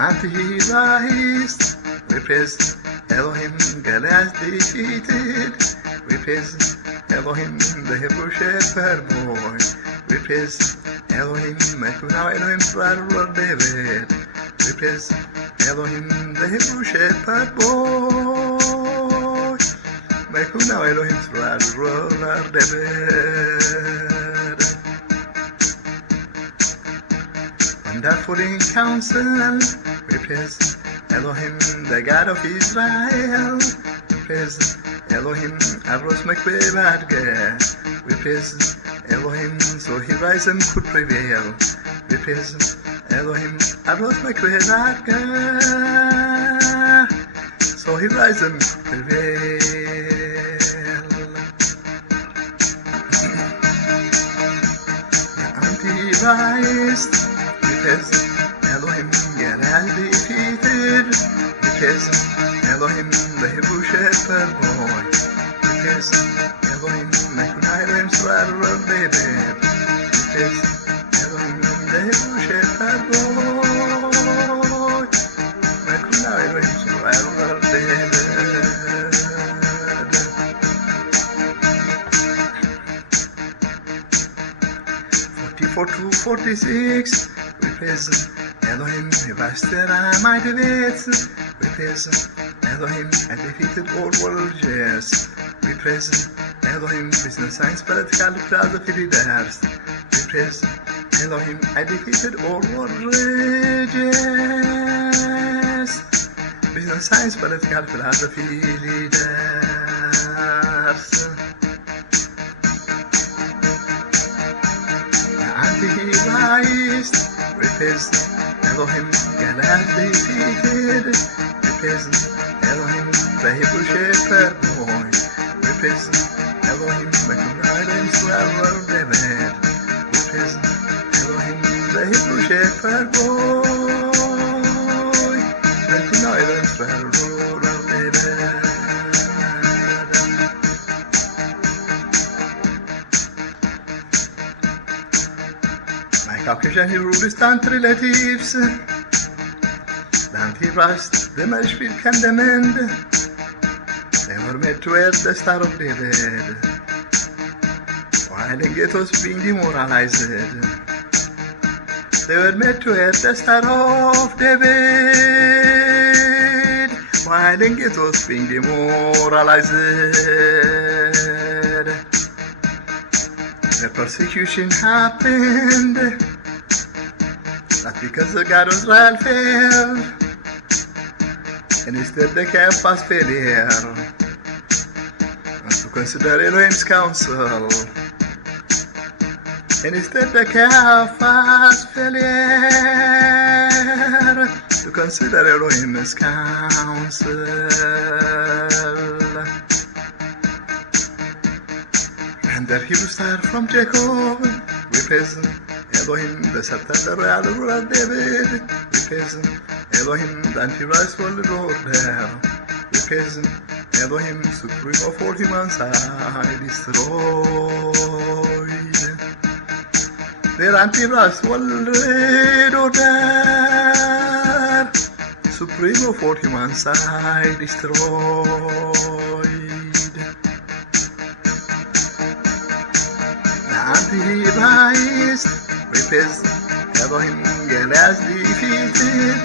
anti-Hebraist. We praise Elohim, God has defeated. We praise Elohim, the Hebrew shepherd boy. We praise Elohim, Elohim, brother David. We praise Elohim, the Hebrew shepherd boy. Elohim, brother David. Wonderful in counsel, we praise Elohim, the God of Israel. We praise Elohim, Mekbib Adgeh. We praise Elohim, so Hebraism could prevail. We praise Elohim, Mekbib Adgeh, so Hebraism could prevail. Anti-Hebraist, we praise Elohim, God has defeated. We praise Elohim, the Hebrew shepherd boy. We praise Elohim, Elohim, brother David. We praise Elohim, the Hebrew shepherd boy. Elohim, brother David. 44-46, we praise Elohim, Hebraist mighty wiith. We praise Elohim, I defeated all vultures. We praise Elohim, business, science, political, philosophy leaders. We praise Elohim, I defeated all vultures. Business, science, political, philosophy leaders. Anti-Hebraist, we praise Elohim, God has defeated. We praise Elohim, the Hebrew shepherd boy. We praise Elohim, Elohim, brother David. We praise Elohim, the Hebrew shepherd boy. Elohim, brother David. Caucasian Hebraist relatives, the anti-Hebraist, the Mekbib condemned. They were made to wear the Star of David, while the ghettos being demoralized. They were made to wear the Star of David, while the ghettos being demoralized. The persecution happened, not because the God of Israel failed, and instead the Caiaphas failure, not to consider Elohim's counsel, and instead the Caiaphas failure, to consider Elohim's counsel. And the Hebrew star from Jacob, we praise Elohim, the scepter royal of David. We praise Elohim, the anti-Hebraist world oorder. We praise Elohim, supreme of all humankind destroyed. Their anti-Hebraist world order, supreme of all humankind destroyed. Anti-Hebraist, we praise Elohim, God has defeated.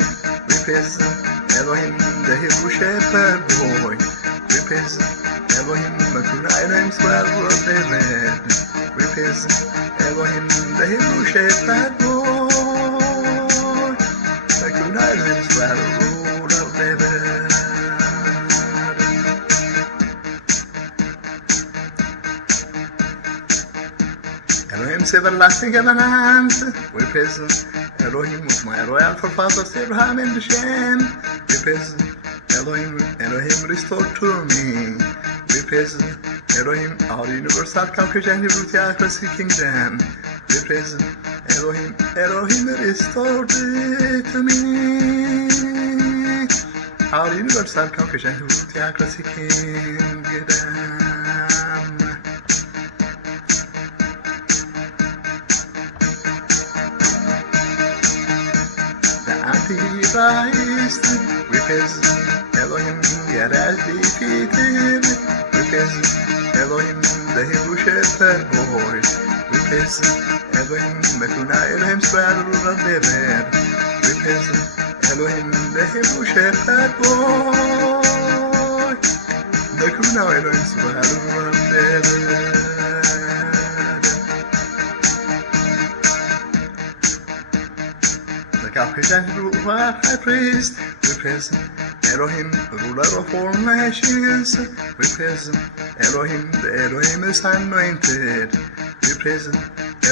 We praise Elohim, the Hebrew shepherd boy. We praise Elohim, Elohim, brother David. We praise Elohim, the Hebrew shepherd boy. Elohim, brother David. Elohim's everlasting covenant. We praise Elohim with my royal forefathers Abraham and Shem. We praise Elohim, Elohim restored to me. We praise Elohim, our universal Caucasian Hebraist kingdom. We praise Elohim, Elohim restored to me. Our universal Caucasian Hebraist kingdom. anti-Hebraist. With his Elohim yet as defeated. With his Elohim the Hebrew shepherd boy. With his Elohim Mekuna Elohim swindled delared. With his Elohim the Hebrew shepherd boy. Mekuna Elohim swindled delared. Caucasian high priest, with his Elohim, ruler of all nations, with his Elohim, the Elohim is anointed, with his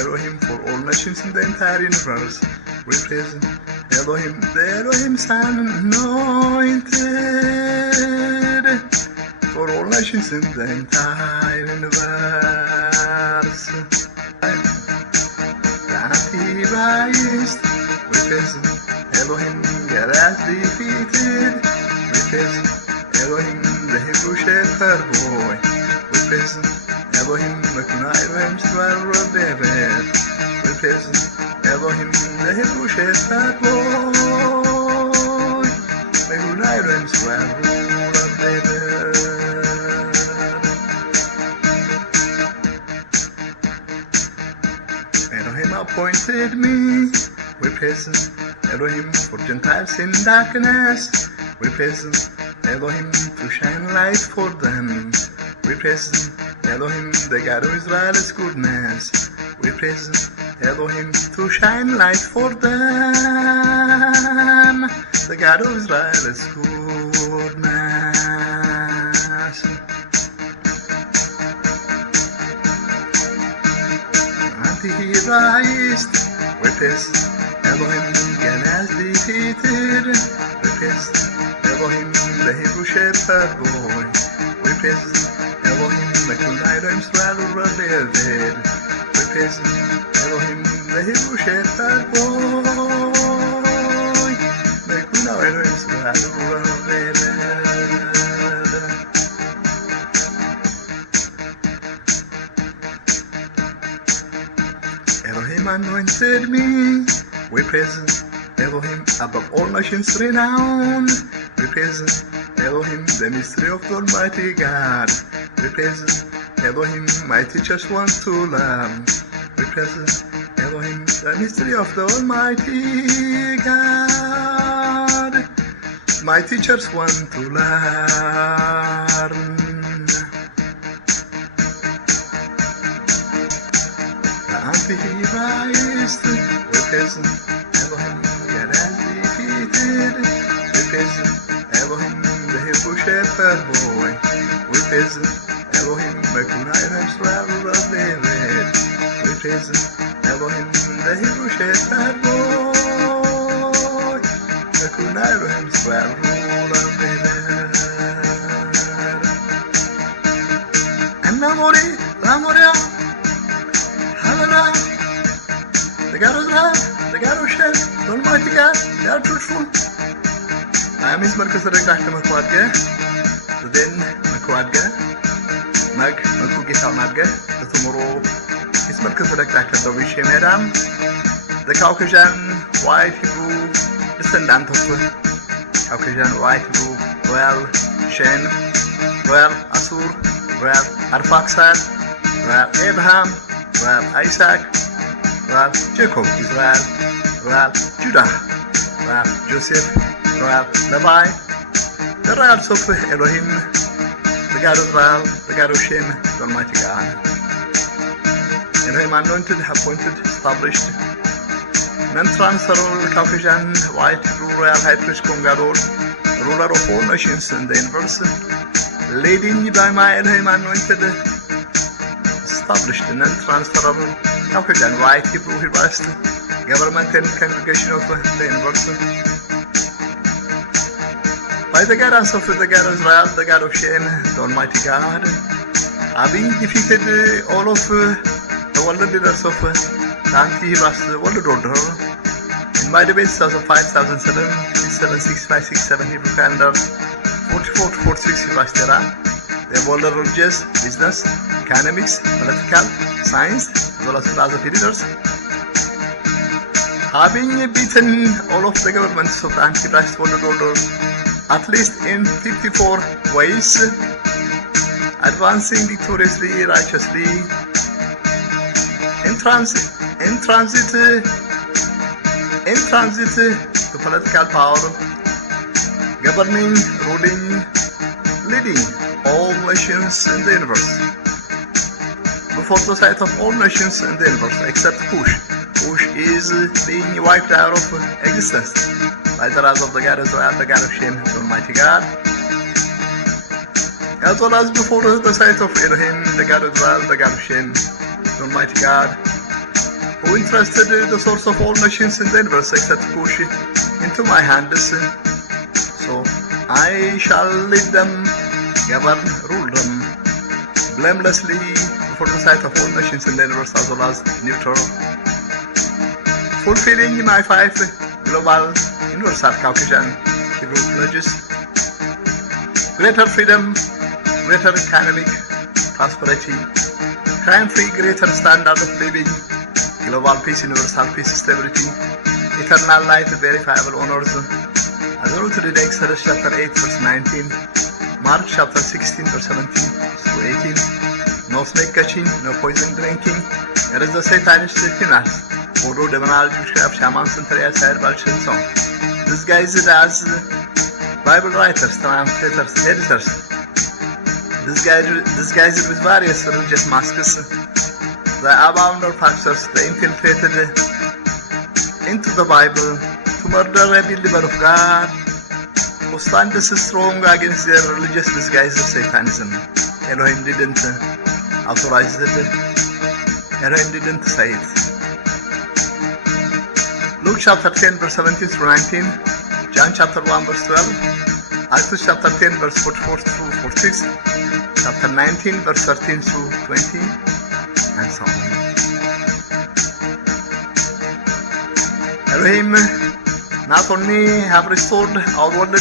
Elohim for all nations in the entire universe, with his Elohim, the Elohim is anointed for all nations in the entire universe. The anti-Hebraist. With his Elohim yet as defeated. With his Elohim the Hebrew shepherd boy. With his Elohim Mekuna Elohim swindled delared. With his Elohim the Hebrew shepherd boy. Mekuna Elohim swindled delared. Elohim appointed me. With his Elohim for Gentiles in darkness. With his Elohim to shine light for them. With his Elohim the God of Israel's goodness. With his Elohim to shine light for them. The God of Israel's goodness. Anti-Hebraist. With his Elohim again as defeated. With his Elohim the Hebrew shepherd boy. With his Elohim Mekuna Elohim swindled delared. With his Elohim the Hebrew shepherd boy. Mekuna Elohim swindled delared. Elohim anointed me. With his Elohim above all nations renowned. With his Elohim the mystery of the Almighty God. With his Elohim my teachers want to learn. With his Elohim the mystery of the Almighty God. My teachers want to learn. The anti-Hebraist. With his Elohim yet as defeated. With his Elohim the Hebrew shepherd boy. With his Elohim Mekuna Elohim swindled delared. With his Elohim the Hebrew shepherd boy. Mekuna Elohim swindled delared. And Namoria, Havana. The God of Israel, the God of Shem, the Almighty God, they are truthful. I am his Melchizedek Dr. Mekbib Adgeh, the then Mekbib Adgeh, Mekbib Adgeh, the tomorrow his Melchizedek Dr. Dovid Shem Adam, the Caucasian white Hebrew descendant of Caucasian white Hebrew, Royal Shem, Royal Asur, Royal Arphaxad, Royal Abraham, Royal Isaac, Royal Jacob, Israel, Royal Judah, Royal Joseph, Royal Levi, the royals of Elohim, the God of Israel, the God of Shem, the Almighty God. Elohim anointed, appointed, established, non-transferable Caucasian white royal Hebraist Government ruler of all nations in the universe, leading by my Elohim anointed, established non-transferable Caucasian white Hebraist Government Congregation of the universe. By the guidance of the God of Israel, the God of Shem, the Almighty God, having defeated all of the world leaders of the anti-Hebraist world order, in my debate 2005, 2007, 676, 567 Hebrew calendar, 44 to 46 Hebraist era, the world religious, business, economics, political, science, as well as philosophy leaders, having beaten all of the governments of the anti-Hebraist world order, at least in 54 ways, advancing victoriously, righteously, in transit to political power, governing, ruling, leading all nations in the universe, before the sight of all nations in the universe except Cush. Cush is being wiped out of existence by the wrath of the God Israel, the God of Shem, the Almighty God, as well as before the sight of Elohim, the God of Israel, the God of Shem, the Almighty God, who entrusted the source of all nations in the universe except Cush into my hands. So I shall lead them, govern, rule them blamelessly before the sight of all nations in the universe as well as neutral, fulfilling my 5 global, universal, Caucasian, Hebrew pledges: greater freedom, greater economic prosperity, crime-free, greater standard of living, global peace, universal peace, stability, eternal life, verifiable honors, as rooted in Exodus chapter 8 verse 19, Mark chapter 16 verse 17 to 18, no snake catching, no poison drinking, there is the Saanist hymnals, oorder, demonology, witchcraft, shamans, and said vulture and so on. Disguised as Bible writers, translators, editors, disguised with various religious masks, the abounder pastors, they infiltrated into the Bible to murder a believer of God who stands strong against their religious disguise of Satanism. Elohim didn't authorize it. Elohim didn't say it. Luke chapter 10 verse 17 through 19, John chapter 1 verse 12, Acts chapter 10 verse 44 through 46, chapter 19 verse 13 through 20, and so on. Elohim not only have restored our world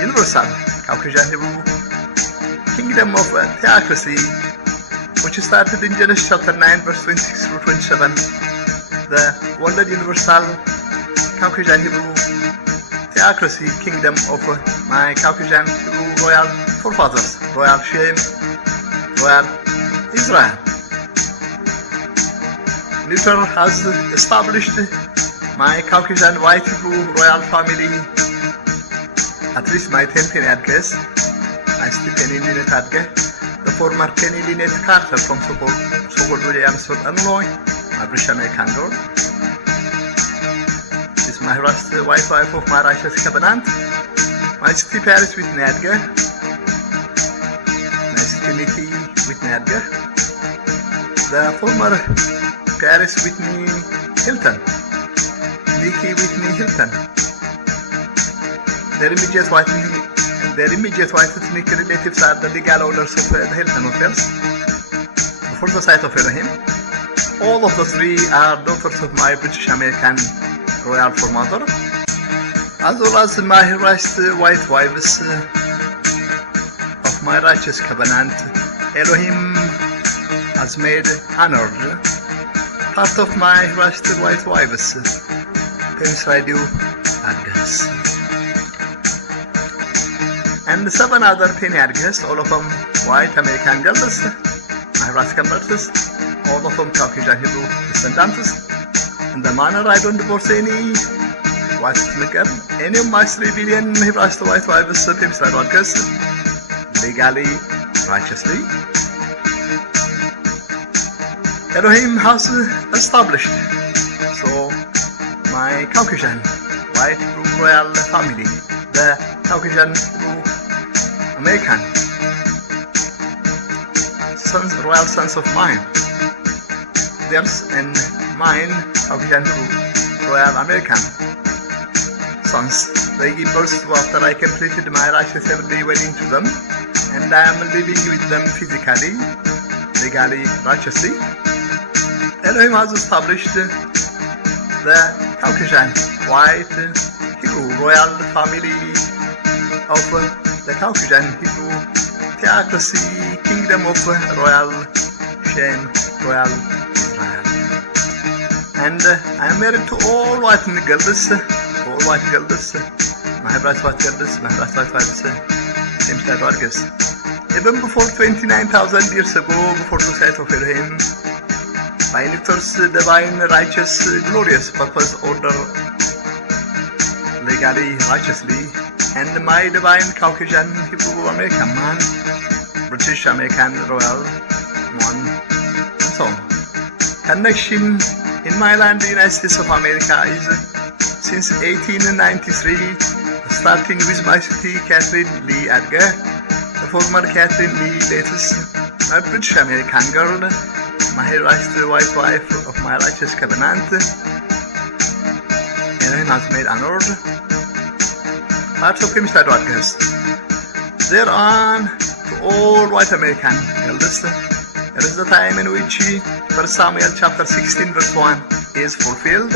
universal, Caucasian Hebrew kingdom of theocracy, which started in Genesis chapter 9 verse 26 through 27, the world universal Caucasian Hebrew theocracy kingdom of my Caucasian Hebrew royal forefathers, royal Shem, royal Israel. Luther has established my Caucasian white Hebrew royal family, at least my 10 penny Adgehs, my Stephen Linet Adgeh, the former Kenny Linet Carter from so-called Williamsburg, Illinois, my British American girl. This is my last wife of my righteous covenant, my city Paris with Adgeh, my city Nikki with Adgeh, the former Paris Whitney Hilton, Nikki Whitney Hilton, their immediate white ethnic relatives are the legal owners of the Hilton hotels before the sight of Elohim. All of the 3 are daughters of my British American royal foremother, as well as my Hebraist white wives of my righteous covenant. Elohim has made honored part of my Hebraist white wives, Pemstrojdew Adgehs, and 7 other penny Adgehs, all of them white American girls, my Hebraist converts, all of them Caucasian Hebrew descendants. In the manner I don't divorce any white girl, any of my 3 billion Hebraist white wives, Pemstrojdew Adgehs, legally, righteously. Elohim has established. So my Caucasian white Hebrew royal family, the Caucasian Hebrew American sons, royal sons of mine, theirs and mine, Caucasian Hebrew royal American sons, they give birth to after I completed my righteous everyday wedding to them, and I am living with them physically, legally, righteously. Elohim has established the Caucasian white Hebrew royal family of the Caucasian Hebrew theocracy kingdom of royal Shem, royal Israel. and I am married to all white girls, my Hebraist white girls, Pemstrojdew Adgehs I. Even before 29,000 years ago, before the sight of Elohim, by Luther's divine, righteous, glorious purpose, order, legally, righteously, and my divine Caucasian Hebrew American man, British American royal one, and so on. Connection in my land, the United States of America, is since 1893, starting with my city, Catherine Lee Adgeh, the former Catherine Lee Latest, my British American girl, my Hebraist white wife of my righteous covenant, Elohim has made an order. Part of Pemstrojdew Adgehs. There on to all white American girls, there is the time in which 1 Samuel chapter 16 verse 1 is fulfilled.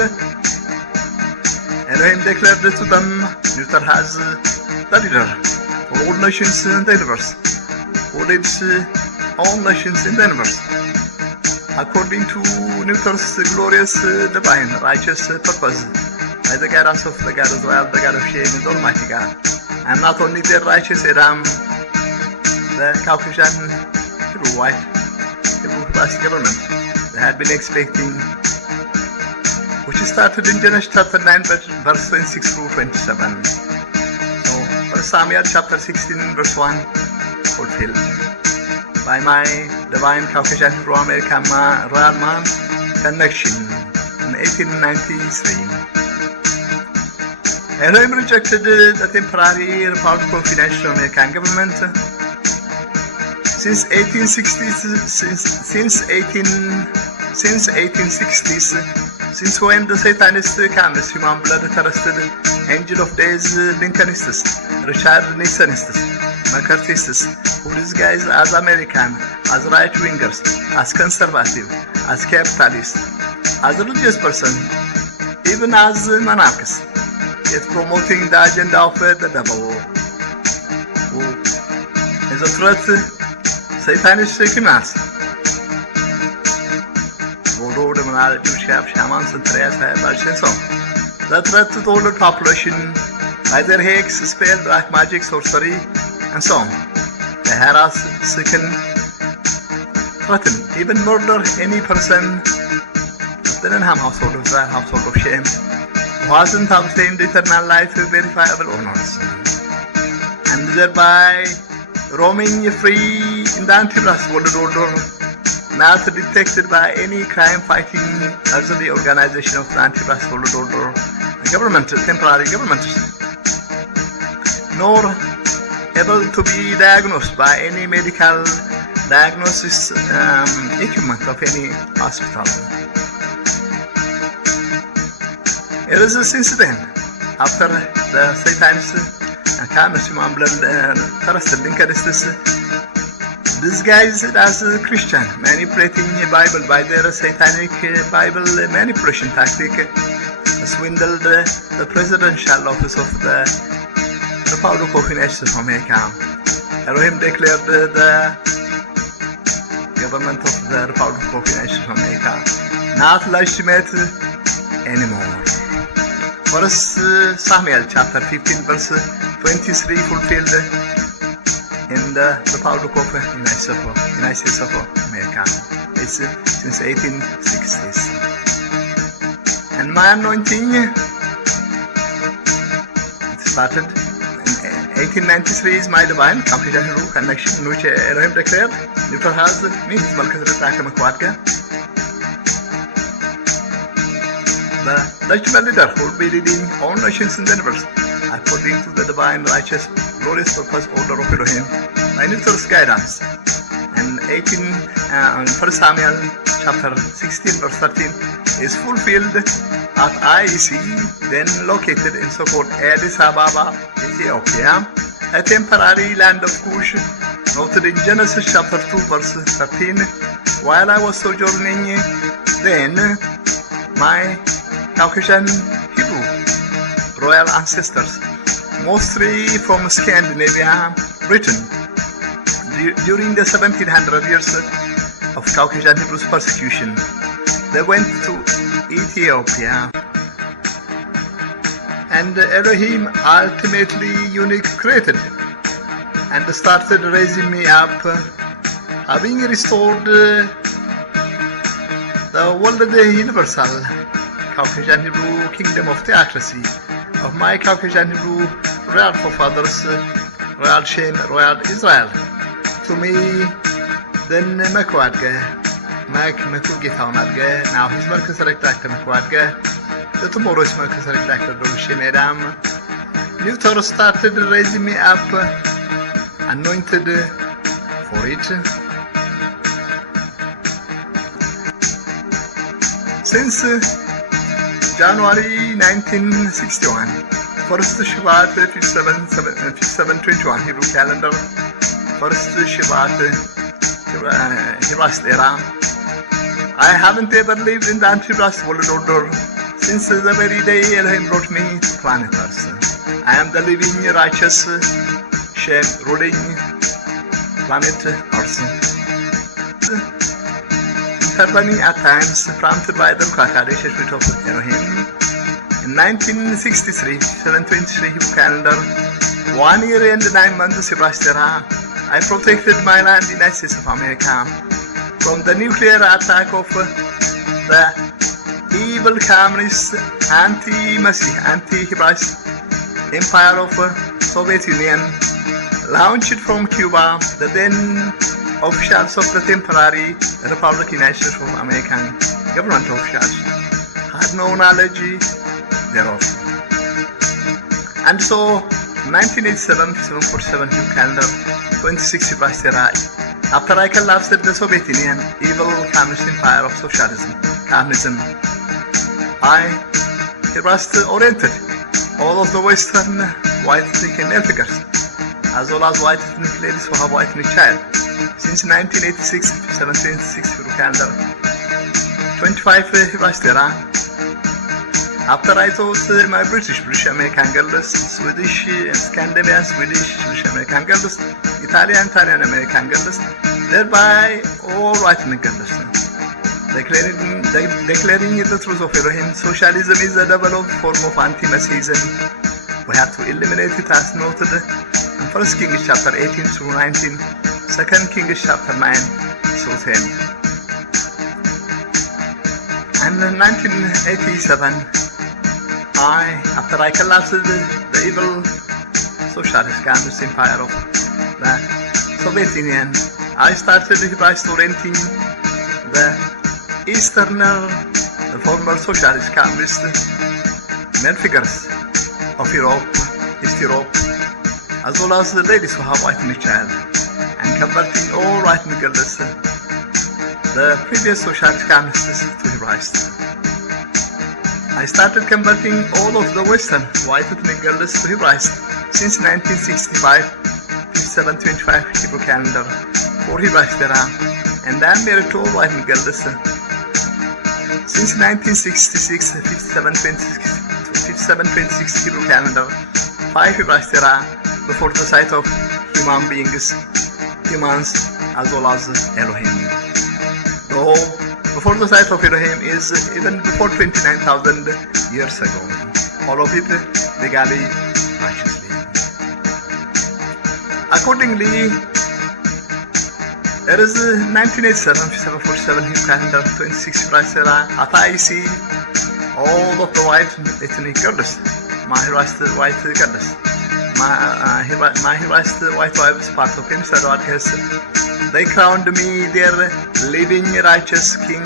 Elohim declared to them, Luther has the leader for all nations in the universe, who leads all nations in the universe, according to Luther's glorious, divine, righteous purpose, by the guidance of the God as well, the God of Shem, the Almighty God. I am not only the righteous Adam, the Caucasian Hebrew white, Hebraist government they had been expecting, which started in Genesis chapter 9 verse 26 through 27. So 1 Samuel chapter 16 verse 1 fulfilled by my divine Caucasian Hebrew American royal man connection in 1893. Elohim rejected the temporary Republic of United American government since 1860s, since when the Saanist, Canis, human blood arrested, angel of days, Lincolnists, Richard Nixonists, McCarthysts, who disguise as American, as right-wingers, as conservative, as capitalist, as a religious person, even as monarchists, yet promoting the agenda of the devil, who is a threat, Satanist criminals. The threat to the older population by their hex, spell, black magic, sorcery, and so on. They harass, sicken, threaten, even murder any person of the Elohim household of the household of Shem, who hasn't obtained eternal life, verifiable honors, and thereby roaming free in the anti-Hebraist world order, not detected by any crime-fighting as the organization of the anti-Hebraist world order, the government, temporary government, nor able to be diagnosed by any medical diagnosis equipment of any hospital. It is since then, after the Satanists and human blood arrested Lincolnists, disguised as a Christian, manipulating the Bible by their satanic Bible manipulation tactic, swindled the presidential office of the Republic of United States of America. Elohim declared the government of the Republic of United States of America not legitimate anymore. 1 Samuel chapter 15 verse 23 fulfilled in the Republic of United States of America. It's since 1860s. And my anointing, it started in 1893 is my divine Caucasian Hebrew connection in which Elohim declared, Dr. has me, Melchizedek Dr. Mekbib Adgeh, the legitimate leader who will be leading all nations in the universe, according to the divine, righteous, glorious purpose order of Elohim, by Luther's guidance. And 1 Samuel chapter 16 verse 13 is fulfilled at IEC, then located in so-called Addis Ababa, Ethiopia, a temporary land of Cush, noted in Genesis chapter 2 verse 13. While I was sojourning then, my Caucasian Hebrew royal ancestors, mostly from Scandinavia, Britain, during the 1700 years of Caucasian Hebrews persecution, they went to Ethiopia. And Elohim ultimately unique created and started raising me up, having restored the world universal Caucasian Hebrew kingdom of theocracy of my Caucasian Hebrew royal forefathers, royal Shem, royal Israel. To me, then Mekbib Adgeh, Mekbib Adgeh, now his Melchizedek Dr. Mekbib Adgeh, the tomorrow's Melchizedek Dr. Dovid Shem Adam. New Torah started raising me up, anointed for it. Since January 1961, first Shabbat 5721 Hebrew calendar, first Shabbat Hebraist era. I haven't ever lived in the anti-Hebraist world order since the very day Elohim brought me to planet Earth. I am the living righteous Shem ruling planet Earth. Intervening at times, prompted by the Caucasian spirit of Elohim. In 1963, 723 Hebrew calendar, 1 year and 9 months Hebraist era, I protected my land, the United States of America, from the nuclear attack of the evil communist, anti-Hebraist empire of Soviet Union, launched from Cuba, the then officials of the temporary Republic United States of American government officials had no knowledge thereof. And so, 1987, 747 Hebrew calendar, 26 Hebraist era, after I collapsed the Soviet Union, evil communist empire of socialism, communism, I Hebraist oriented all of the Western white ethnic male figures, as well as white ethnic ladies who have white ethnic child. Since 1986, 726 Hebrew calendar, 25 Hebraist era, after I taught my British American girls, Swedish, Scandinavian, Swedish American girls, Italian American girls, thereby all white ethnic girls, declaring the truth of Elohim. Socialism is a developed form of anti-Messianism. We have to eliminate it as noted in 1 Kings chapter 18 through 19, 2 Kings chapter 9 through 10. And in 1987, after I collapsed the evil socialist communist empire of the Soviet Union, I started Hebraist orienting the Eastern, the former socialist communist male figures of Europe, East Europe, as well as the ladies who have white ethnic child, and converting all white ethnic girls, the previous socialist communists, to Hebraist. I started converting all of the Western white ethnic girls to Hebraist since 1965, 725 Hebrew calendar, for Hebraist era, and I am married to all white ethnic girls since 1966, 5726 Hebrew calendar, 5 Hebraist era, before the sight of human beings, humans, as well as Elohim. Though before the sight of Elohim is even before 29,000 years ago. All of it legally, righteously. Accordingly, there is 1987, 747 Hebrew calendar, 26 Hebraist era, at I see all of the white ethnic girls, my Hebraist white girls, my Hebraist white wives, part of Pemstrojdew Adgehs. They crowned me their living righteous king,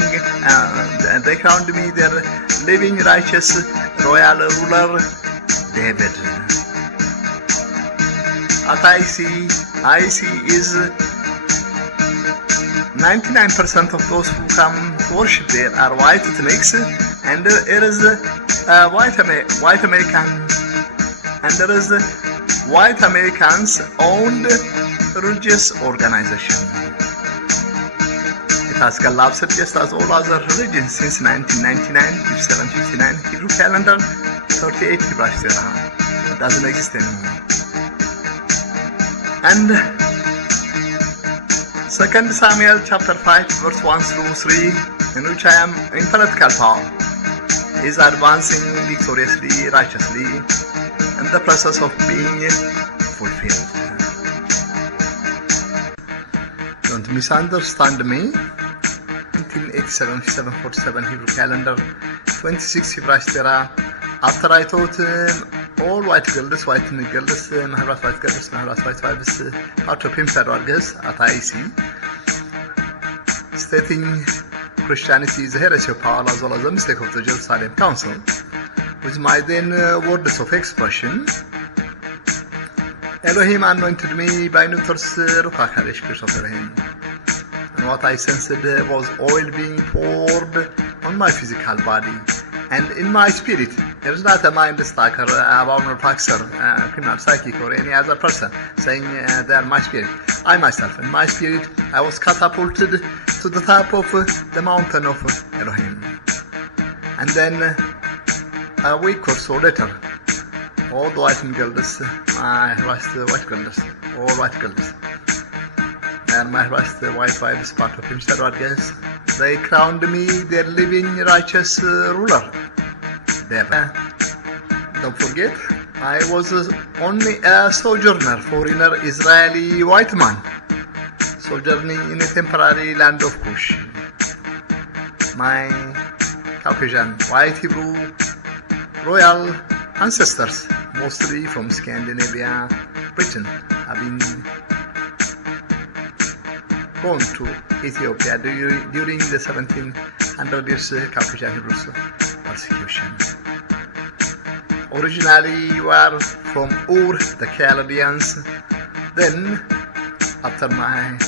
they crowned me their living righteous royal ruler, David. What I see is 99% of those who come to worship there are white ethnics, and there is white American, and there is white Americans owned religious organization. It has collapsed just as all other religions since 1999, 5759 Hebrew calendar, 38 Hebraist era. It doesn't exist anymore. And 2 Samuel chapter 5 verse 1 through 3, in which I am in political power. is advancing victoriously, righteously, in the process of being fulfilled. Don't misunderstand me. 1987, 747 Hebrew calendar, 26 Hebraist era. After I taught all white girls, white girls, Hebraist white girls, Hebraist white wives, part of Pemstrojdew Adgehs I, stating Christianity is a heresy of power as well as a mistake of the Jerusalem Council, with my then words of expression, Elohim anointed me by Nutor's Ruach HaKodesh of Elohim. And what I sensed was oil being poured on my physical body and in my spirit. There is not a mind stacker, a abnormal praxer, criminal psychic or any other person saying they are my spirit. I myself, in my spirit, I was catapulted to the top of the mountain of Elohim. And then a week or so later, all the white girls, my white girls, all white girls, and my white wives, part of Pemstrojdew Adgehs, they crowned me their living righteous ruler. Don't forget, I was only a sojourner, foreigner, Israeli white man, sojourning in a temporary land of Cush. My Caucasian white Hebrew royal ancestors, mostly from Scandinavia, Britain, have been gone to Ethiopia during the 1700 years Caucasian Hebrews persecution. Originally we are from Ur, the Chaldeans. Then, after my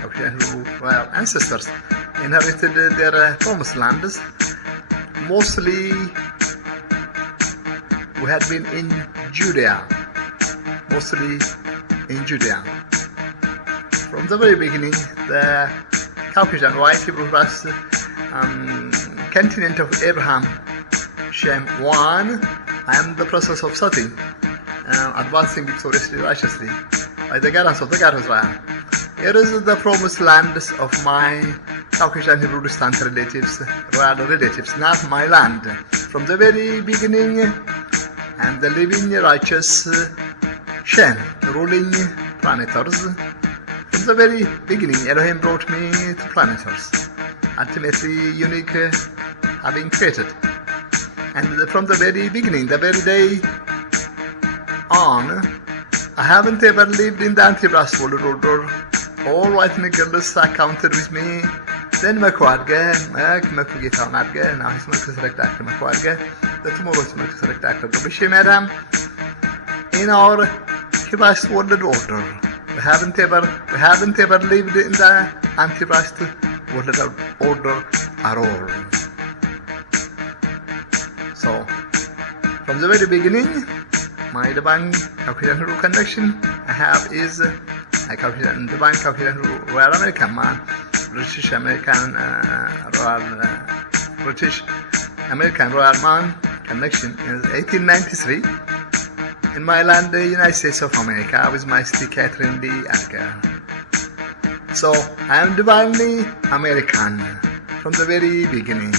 Caucasian Hebrew royal ancestors inherited their promised lands, mostly we had been in Judea, mostly in Judea. From the very beginning, the Caucasian white Hebrew race, continent of Abraham, Shem I, I am in the process of setting, advancing victoriously, righteously, by the guidance of the God of Israel. Here is the promised lands of my Caucasian Hebrew distant relatives, royal relatives, not my land. From the very beginning, and the living righteous Shem, ruling planetars. From the very beginning, Elohim brought me to planetars, ultimately unique, having created. And from the very beginning, the very day on, I haven't ever lived in the anti-Hebraist world order. All white niggers accounted with me. Then Mekbib Adgeh, now he's Melchizedek Dr. Mekbib Adgeh, the tomorrow's Melchizedek Dr. Dovid Shem Adam. In our Hebraist world order, we haven't ever lived in the anti-Hebraist world order at all. So, from the very beginning, my divine Caucasian Hebrew connection I have is a divine Caucasian Hebrew royal American man, British American royal man connection in 1893 in my land, the United States of America, with my sister Catherine D. Adgeh. So I am divinely American from the very beginning.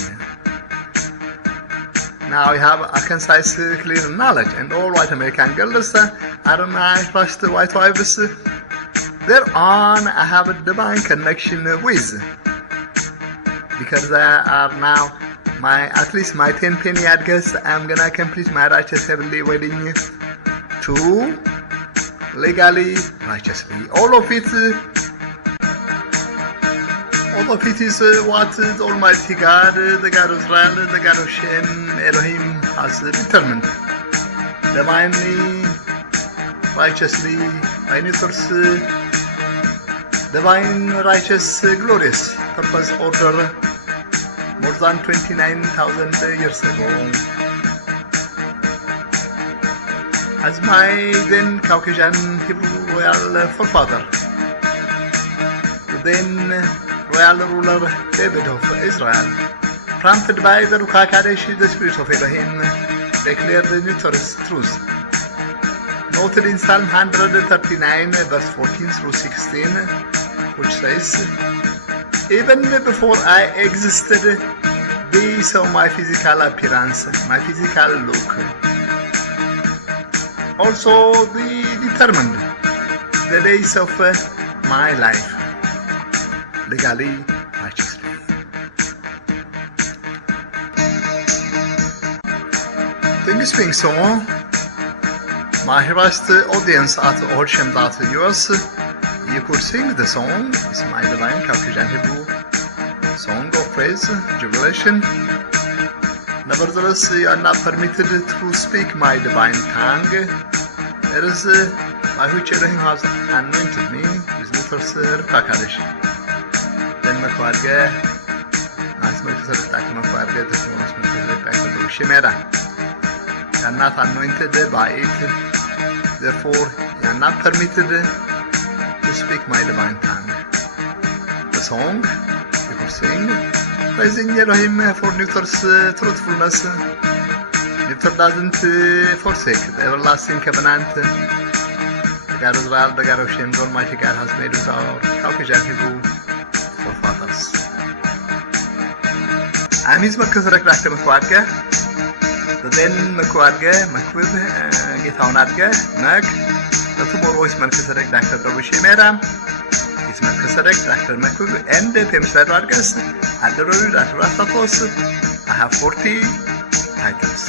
Now I have a concise, clear knowledge, and all white American girls are my first white wives. Thereon I have a divine connection with, because they are now at least my 10 penny Adgehs. I'm gonna complete my righteous heavenly wedding to legally, righteously. All of it is what the Almighty God, the God of Israel, the God of Shem, Elohim has determined. Divinely, righteously, by Nutor's divine, righteous, glorious purpose order more than 29,000 years ago. As my then Caucasian Hebrew royal forefather, the then royal ruler David of Israel, prompted by the Ruach HaKodesh, the Spirit of Elohim, declared the Nutor's truth. Noted in Psalm 139, verse 14 through 16, which says, "Even before I existed, base of my physical appearance, my physical look. Also determined the days of my life, legally, righteously. Things being so, my Hebraist audience at Dovid Shem Dr. You could sing the song. It's my divine Caucasian Hebrew song of praise, jubilation. Nevertheless, you are not permitted to speak my divine tongue. It is by which Elohim has anointed me with Mithras Kakadish. Then Mekbib Adgeh Melchizedek Dr. Dovid Shem Adam. You are not anointed by it. Therefore, you are not permitted to speak my divine tongue. The song you could sing, praising Elohim for Newton's truthfulness. Newton doesn't forsake the everlasting covenant. The God of Israel, the God of Shem, the Almighty God has made us our Caucasian Hebrew forefathers. I'm his Melchizedek Dr. Mekbib Adgeh. The then Mekbib Adgeh I, the tomorrow is Melchizedek Dr. Dovid Shem Adam. It's Melchizedek Dr. Mekbib and Pemstrojdew Adgehs I, the Dovid Shem Adam. I have 40 titles.